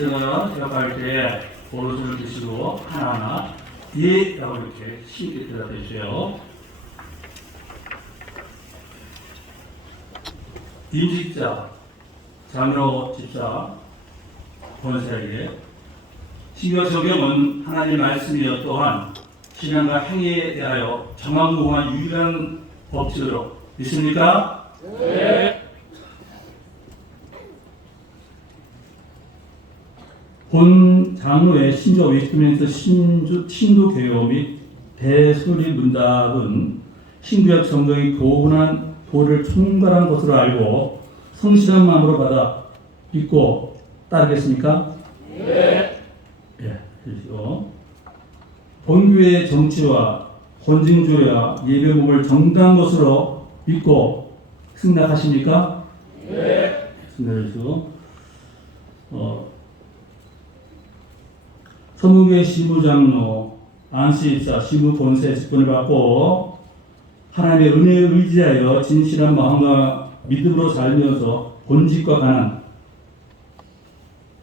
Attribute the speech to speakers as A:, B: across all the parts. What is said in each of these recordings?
A: 등은 기억할 때 오른손을 드시고 하나하나 예 라고 이렇게 쉽게 대답해 주세요. 임직자, 장로 집사, 권사에게 신경 적용은 하나님 말씀이여 또한 신앙과 행위에 대하여 정황무궁한 유일한 법칙으로 믿습니까? 본 장로의 신조 웨스트민스터 신주 친도 개요 및 대수리 문답은 신구약 성경이 교훈한 도를 충분한 것으로 알고 성실한 마음으로 받아 믿고 따르겠습니까? 네. 예, 본교의 정치와 권징조야 예배목을 정당한 것으로 믿고 승낙하십니까? 네. 승낙해서 어, 서무교회 시무장로 안수 입사 시무 본세 직분을 받고 하나님의 은혜에 의지하여 진실한 마음과 믿음으로 살면서 본직과 관한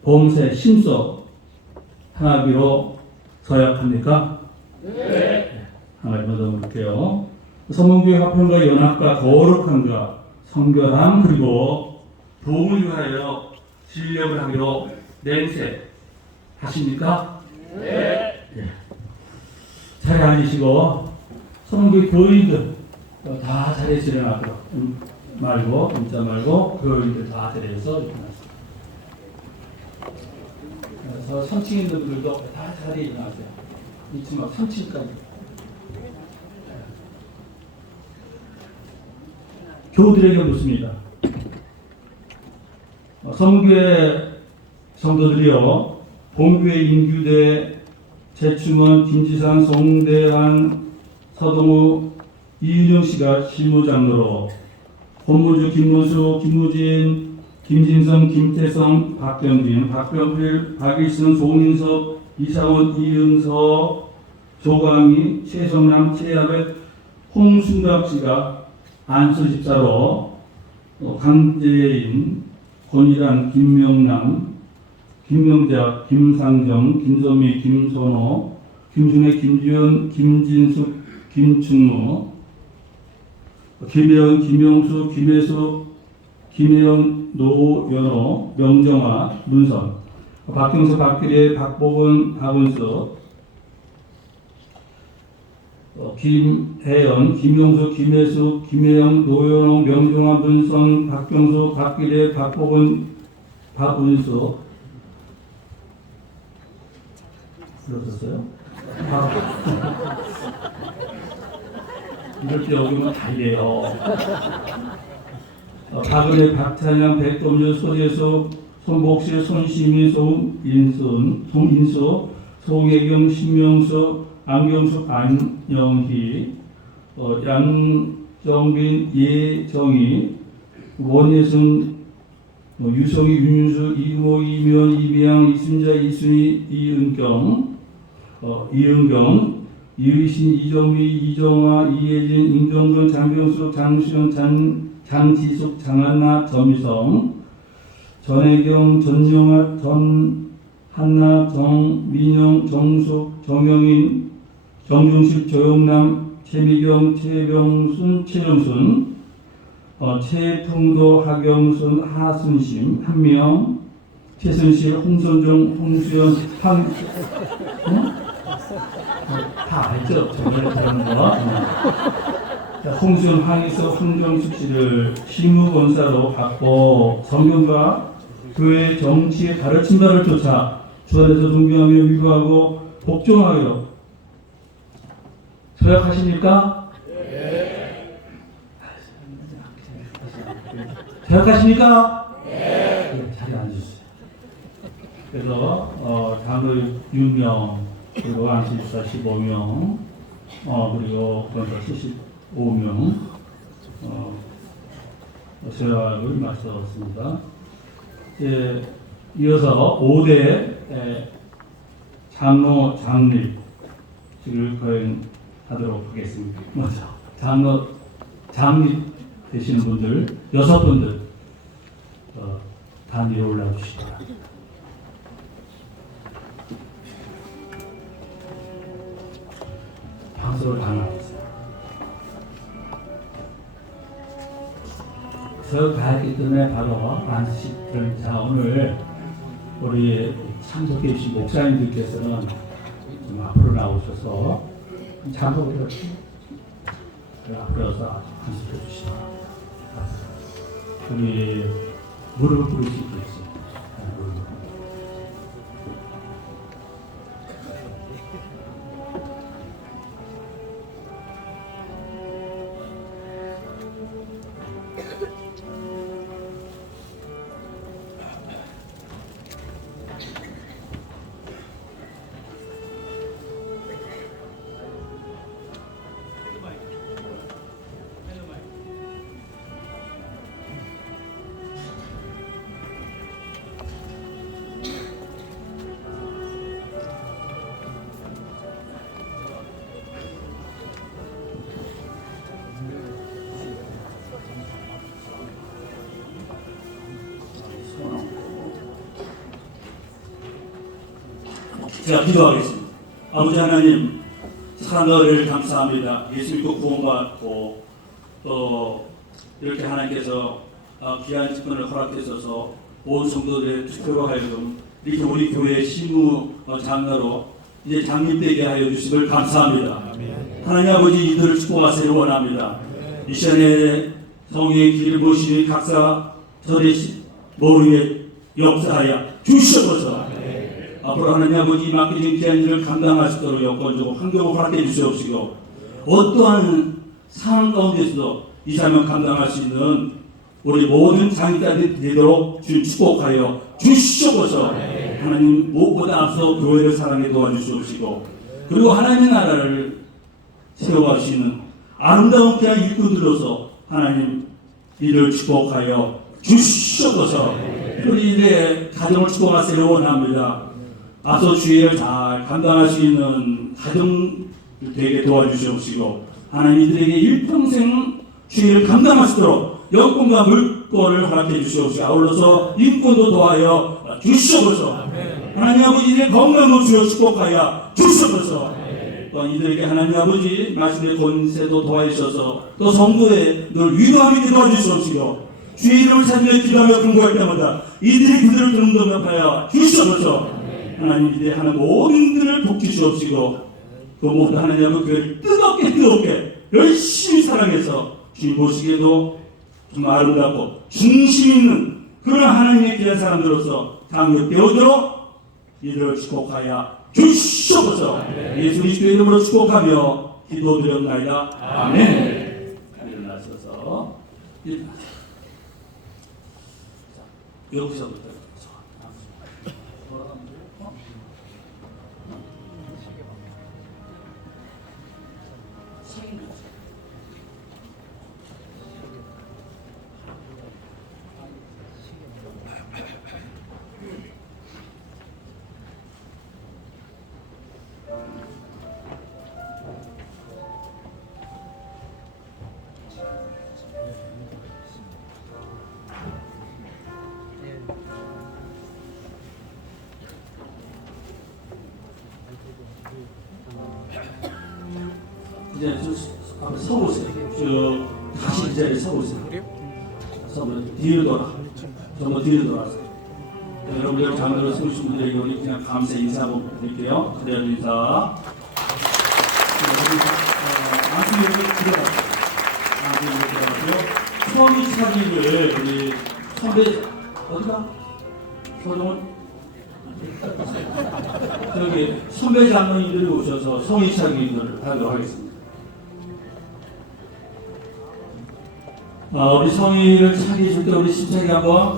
A: 봉세 심서 하기로 서약합니까? 네. 한 가지 더 볼게요. 서문교회 화평과 연합과 거룩함과 성결함 그리고 도움을 위하여 진력을 하기로 맹세 하십니까? 네. 자리 앉으시고 서문교회 교인들 다 자리에 일어나고 음, 말고 문자 말고 교인들 다 자리에서 일어나세요. 그래서 3층에 있는 분들도 다 자리에 일어나세요. 2층 막 3층까지. 교우들에게 묻습니다. 어, 성교회 성도들이여 본교회 인규대 재충원 김지상 송대한 서동우 이윤영 씨가 실무장로로 본무주 김문수 김무진 김진성 김태성 박병진 박병필 박일승 송인석 이상원 이은서 조강희 최성남 최야벳 홍순갑 씨가 안수 집사로 어, 강재인 권일환 김명남 김명작 김상정 김선미 김선호 김중혜 김지현 김진숙 김충무 김혜연 김영수 김혜숙 김혜영 노연호 명정화 문선. 박경수 박기래 박보근 박은수. 어, 김혜연, 김용수, 김혜숙, 김혜영, 노현홍, 명종화, 문선, 박경수, 박기래, 박보근, 박은수 들었었어요? 박- 이럴 때 여기 오면 다 이래요. 어, 박은혜, 박찬양, 백dom주, 소재수, 손복실, 손시민, 송인순, 송인수, 송혜경, 신명수, 안경숙, 안영희, 어, 양정빈, 예정희, 원예순, 어, 유성희, 윤윤수, 이모, 이면, 이비양, 이순자, 이순희, 이은경, 어, 이은경, 이의신, 이정미, 이정화, 이예진, 임정근, 장병수, 장수영, 장, 장지숙, 장한나, 점희성, 전혜경, 전영아, 전한나, 정민영, 정숙, 정영인, 정중식, 조영남, 최미경, 최병순, 최정순, 어, 최풍도, 하경순, 하순심, 한명, 최순실, 홍선정, 홍수연, 황, 응? 어, 다 알죠? 정말 그런 거. 자, 홍수연, 황희석, 황정숙 씨를 시무권사로 받고 성경과 교회 정치의 가르침 바를 쫓아 주 안에서 존경하며 위로하고 복종하여 서약하십니까? 서약하십니까? 네. 자리 앉으세요. 그래서 어, 장로 6명 그리고 안식사 15명 어, 그리고 권사 75명 어, 서약을 마쳤습니다. 예, 이어서 5대 장로 장립을 거행하도록 하겠습니다. 먼저 장로 장립 되시는 분들 여섯 분들 어, 단위로 올라주시기 바랍니다. 것으로 당하겠어요. 그래서 가기 때문에 바로 안식 자 오늘 우리 참석해 주신 목사님들께서는 좀 앞으로 나오셔서 참석을 앞으로서 안식해 주시다. 우리 무릎을 꿇을 수 있겠습니다.
B: 제가 기도하겠습니다. 아버지 하나님, 사랑을 감사합니다. 예수 믿고 구원받고 또 이렇게 하나님께서 아, 귀한 직분을 허락해 주셔서 온 성도들의 투표로 하여금 이렇게 우리 교회 신무 어, 장로로 이제 장님되게 하여 주심을 감사합니다. 하나님 아버지 이들을 축복하시기를 원합니다. 이 시간에 성의 길을 보시니 각사 저의 모르게 역사하여 주시옵소서. 앞으로 하나님 아버지 맡겨진 귀한 일을 감당할 수 있도록 여건 주고 환경을 허락해 주시옵시고 어떠한 상황 가운데서도 이 사명을 감당할 수 있는 우리 모든 장기자들이 되도록 주 축복하여 주시옵소서. 하나님 무엇보다 앞서 교회를 사랑해 도와주시옵시고 그리고 하나님의 나라를 세워가시는 아름다운 귀한 일꾼들로서 하나님 이를 축복하여 주시옵소서. 우리 이들의 가정을 축복하시기를 원합니다. 앞서 주의를 잘 감당할 수 있는 가정 되게 도와주시옵시고 하나님 이들에게 일평생 주의를 감당할 수 있도록 여권과 물권을 허락해 주시옵시고 아울러서 인권도 도하여 주시옵소서. 하나님 아버지 이들의 건강을 주여 축복하여 주시옵소서. 또한 이들에게 하나님 아버지 말씀의 권세도 도와주셔서 또 성도의 늘 위로함이 도와주시옵시고 주의 이름을 찾으며 기도하며 공부할 때마다 이들이 그들을 등등하여 주시옵소서 하나님 이제 하는 모든 일을 복지 주옵시고 그 모두 하나님 아버지 교회를 뜨겁게 뜨겁게 열심히 사랑해서 주님 보시기에도 정말 아름답고 중심 있는 그런 하나님의 귀한 사람들로서 강력 되어도록 이들을 축복하여 주시옵소서. 예수 그리스도의 이름으로 축복하며 기도드렸나이다. 아멘. 일어나셔서. 일어나세요 자, 여기서부터 서보세요. 저 다시 이 자리에 서보세요. 서보 뒤로 돌아. 전부 뒤로 돌아서. 여러분들 장로로 세우신 분들에게 우리 그냥 감사 인사 한번 드릴게요. 그래야 인사. 안수님이 들어가세요. 안수님이 들어가세요. 수험이 사진을 우리 선배 어디가? 소정은 저기 선배 장로님들이 오셔서 성의차기를 하도록 하겠습니다. 어, 우리 성의를 차기 줄때 우리 심차게 한번